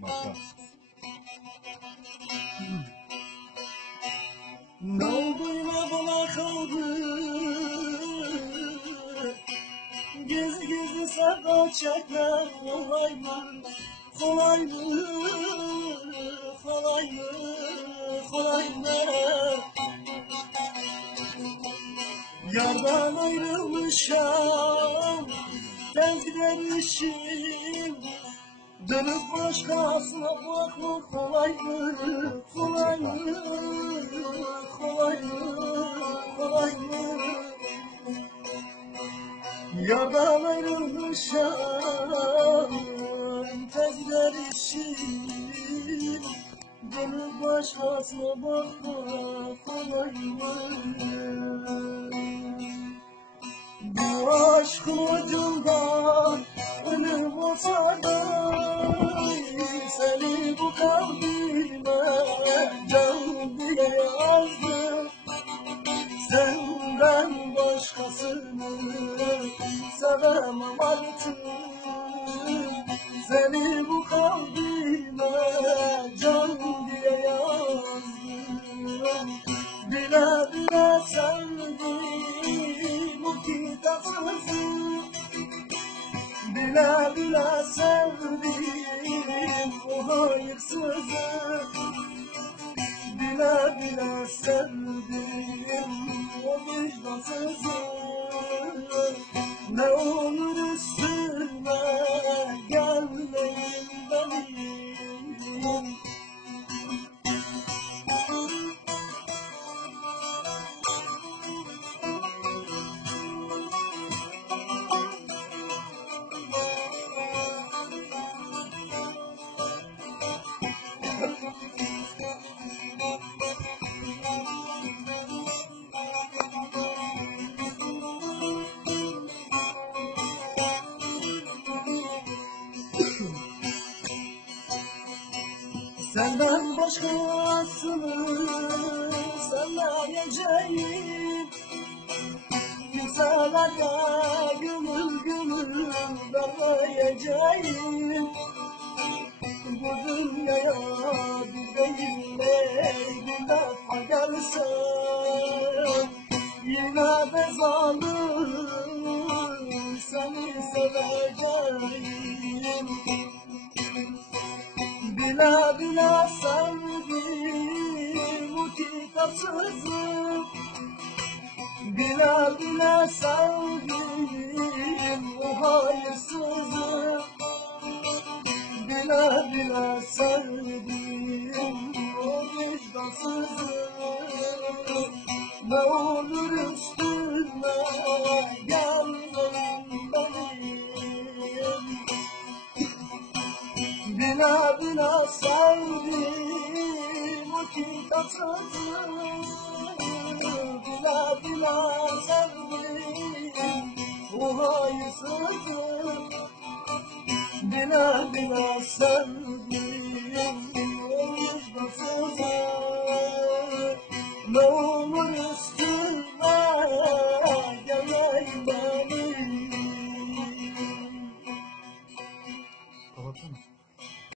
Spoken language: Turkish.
Başla. Ne oldu yine bana kaldı? Gizli gizli sevda çekmek kolay mı? Kolay mı? Kolay mı? Kolay mı? Yardan ayrılmışam, tez gidermişim. Dönüp başkasına bakma kolay mı? Kolay mı? Kolay mı? Kolay mı? Yardan ayrılmışam, tezler işim. Dönüp başkasına bakma kolay mı? Bu aşkın ucundan ölüm olsa da seni bu kalbime can diye yazdım. Senden başkasını sevemem artık. Seni bu kalbime can diye yazdım. Bile bile sevdim bu kitapsızı. Bile bile sevdim o hayırsızı. Bile bile sevdim o vicdansızı. Ne olur üstüme gelmeyin benim. Senden başkasını sevmeyeceğim. Kimselerde gönül gönül vermeyeceğim. Bu dünyaya bir değil bir defa gelsem, yine de zalim seni seveceğim. Bile bile sevdim bu kitapsızı. Bile bile sevdim o hayırsızı. Bile bile sevdim o vicdansızı. Ne olur üstüme gelmeyin benim. Bile bile sevdim o kitapsızı. Bile bile sevdim o hayırsızı. Bile bile sevdim o vicdansızı. Ne